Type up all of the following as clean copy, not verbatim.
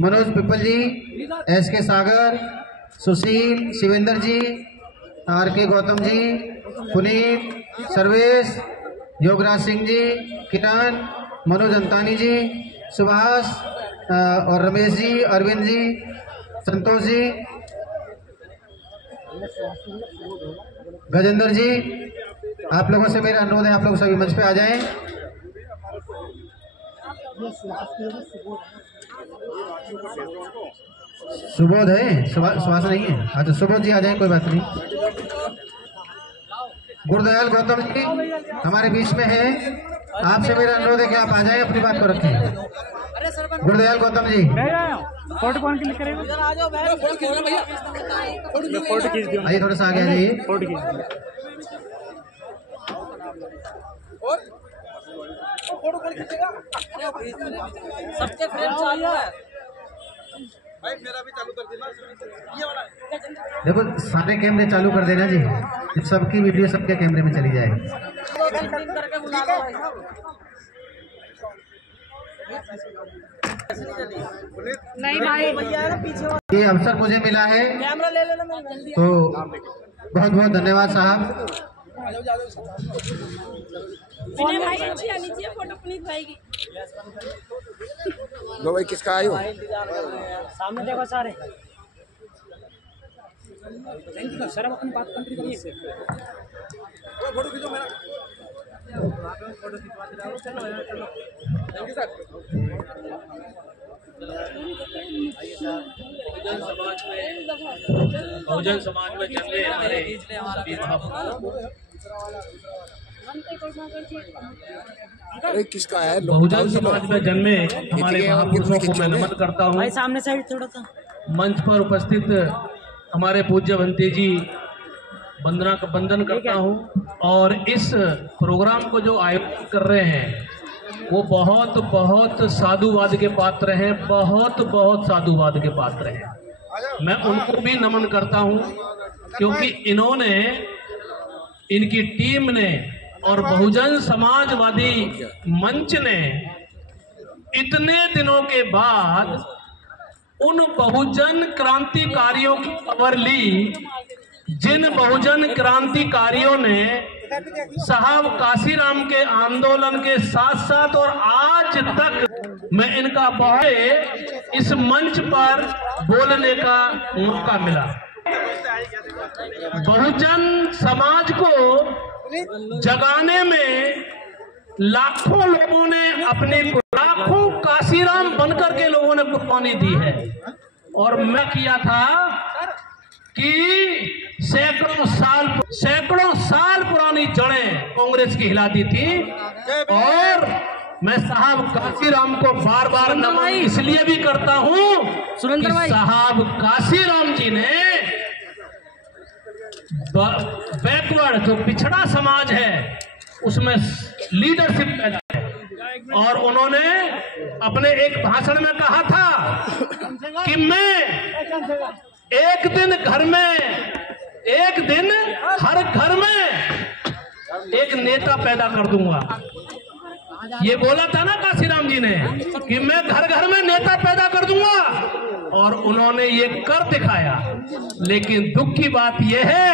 मनोज पिपल जी, SK सागर, सुशील, शिवेंद्र जी, RK Gautam ji, Puneet, Sarvesh, Yograj Singh ji, किरण, मनोज अंतानी जी, सुभाष और रमेश जी, अरविंद जी, संतोष जी, गजेंद्र जी। आप लोगों से मेरा अनुरोध है, आप लोग सभी मंच पे आ जाएं। सुबोध है, सुभाष नहीं है। अच्छा सुबोध जी आ जाएं, कोई बात नहीं। गुरदयाल गौतम जी हमारे बीच में है, आपसे मेरा अनुरोध है कि आप आ जाएं, अपनी बात को रखें। गुरदयाल गौतम जी फोटो कौन क्लिक करेगा? आइए थोड़ा सा आगे आ जाइए। सबके फ्रेम चालू है भाई, मेरा भी चालू कर देना ये वाला। देखो सारे कैमरे चालू कर देना जी, सबकी वीडियो सबके कैमरे में चली जाएगी। नहीं भाई ये अवसर मुझे मिला है कैमरा ले लेना जल्दी। तो बहुत बहुत धन्यवाद साहब। विनय भाई नीचे आ, नीचे फोटो पुनीत भाई की। लो भाई, किसका आयु? सामने देखो सारे। थैंक यू सर, अपनी बात कंप्लीट करिए। फोटो खींचो मेरा। फोटो खिंचवा दे रहा हूं। चलो thank you sir. Bahujan Samaj में जन्मे हमारे सभी अरे किसका है? बहुजन समाज में जन्मे हमारे महापुरुषों को मैं नमन करता हूँ। भाई सामने साइड थोड़ा सा। मंच पर उपस्थित हमारे पूज्य भंते जी वंदन करता हूँ। और इस प्रोग्राम को जो आयोजित कर रहे हैं वो बहुत बहुत साधुवाद के पात्र हैं, बहुत बहुत साधुवाद के पात्र हैं। मैं उनको भी नमन करता हूँ क्योंकि इन्होंने, इनकी टीम ने और बहुजन समाजवादी मंच ने इतने दिनों के बाद उन बहुजन क्रांतिकारियों की खबर ली जिन बहुजन क्रांतिकारियों ने साहब काशीराम के आंदोलन के साथ साथ और आज तक मैं इनका बहुत इस मंच पर बोलने का मौका मिला। बहुजन समाज को जगाने में लाखों लोगों ने अपनी, लाखों काशीराम बनकर के लोगों ने कुर्बानी दी है। और मैं किया था कि सैकड़ों साल पुरानी जड़ें कांग्रेस की हिला दी थी। और मैं साहब काशीराम को बार बार नमन इसलिए भी करता हूं सुरेंद्र भाई, साहब काशीराम जी ने बैकवर्ड जो पिछड़ा समाज है उसमें लीडरशिप पैदा है। और उन्होंने अपने एक भाषण में कहा था कि मैं एक दिन हर घर में एक नेता पैदा कर दूंगा। ये बोला था ना काशीराम जी ने कि मैं घर घर में नेता पैदा कर दूंगा, और उन्होंने ये कर दिखाया। लेकिन दुख की बात यह है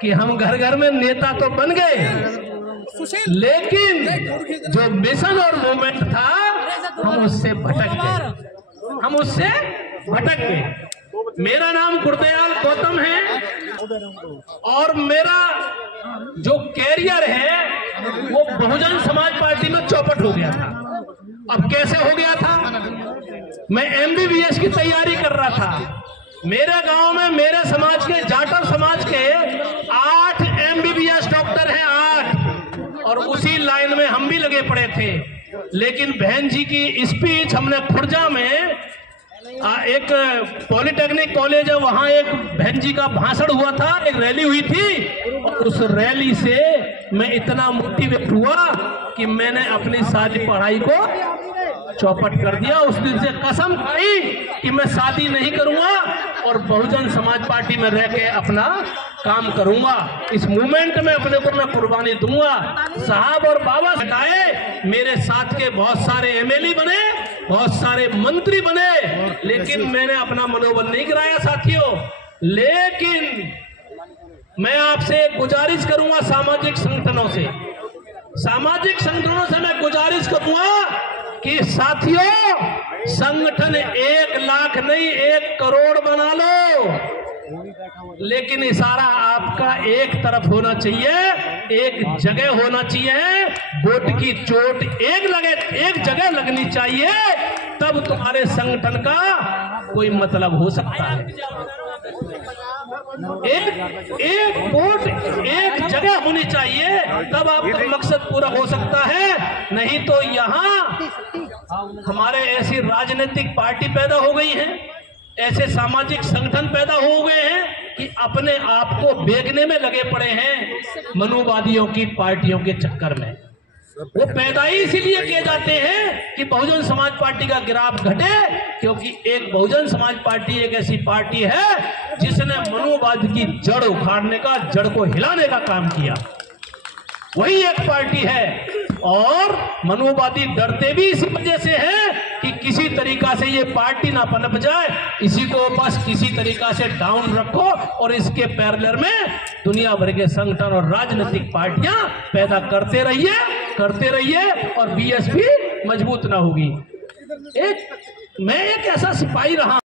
कि हम घर घर में नेता तो बन गए, लेकिन जो मिशन और मूवमेंट था हम उससे भटक गए। मेरा नाम गुरदयाल गौतम है और मेरा जो कैरियर है वो बहुजन समाज पार्टी में चौपट हो गया था। अब कैसे हो गया था? मैं MBBS की तैयारी कर रहा था। मेरे गांव में मेरे समाज के, जाटव समाज के 8 MBBS डॉक्टर हैं, 8, और उसी लाइन में हम भी लगे पड़े थे। लेकिन बहन जी की स्पीच हमने खुर्जा में, एक पॉलिटेक्निक कॉलेज है वहां, एक बहन जी का भाषण हुआ था, एक रैली हुई थी, और उस रैली से मैं इतना मोटिवेट हुआ कि मैंने अपनी सारी पढ़ाई को चौपट कर दिया। उस दिन से कसम खाई कि मैं शादी नहीं करूंगा और बहुजन समाज पार्टी में रह के अपना काम करूंगा। इस मूवमेंट में अपने को मैं कुर्बानी दूंगा। साहब और बाबा हटाए, मेरे साथ के बहुत सारे MLA बने बहुत सारे मंत्री बने, लेकिन मैंने अपना मनोबल नहीं गिराया साथियों। लेकिन मैं आपसे एक गुजारिश करूंगा सामाजिक संगठनों से, मैं गुजारिश करूंगा कि साथियों संगठन 1 लाख नहीं 1 करोड़ बना लो, लेकिन इशारा आपका एक तरफ होना चाहिए, एक जगह होना चाहिए, वोट की चोट एक जगह लगनी चाहिए, तब तुम्हारे संगठन का कोई मतलब हो सकता है। एक वोट एक जगह होनी चाहिए, तब आपका मकसद पूरा हो सकता है। नहीं तो यहाँ हमारे ऐसी राजनीतिक पार्टी पैदा हो गई है, ऐसे सामाजिक संगठन पैदा हो गए हैं कि अपने आप को बेचने में लगे पड़े हैं मनुवादियों की पार्टियों के चक्कर में। वो पैदा ही इसीलिए किए जाते हैं कि बहुजन समाज पार्टी का गिराव घटे, क्योंकि एक बहुजन समाज पार्टी एक ऐसी पार्टी है जिसने मनुवाद की जड़ उखाड़ने का, जड़ को हिलाने का काम किया। वही एक पार्टी है, और मनुवादी डरते भी इसी वजह से हैं कि किसी तरीका से ये पार्टी ना पनप जाए, इसी को बस किसी तरीका से डाउन रखो, और इसके पैरेलल में दुनिया भर के संगठन और राजनीतिक पार्टियां पैदा करते रहिए और बीएसपी मजबूत ना होगी। मैं एक ऐसा सिपाही रहा।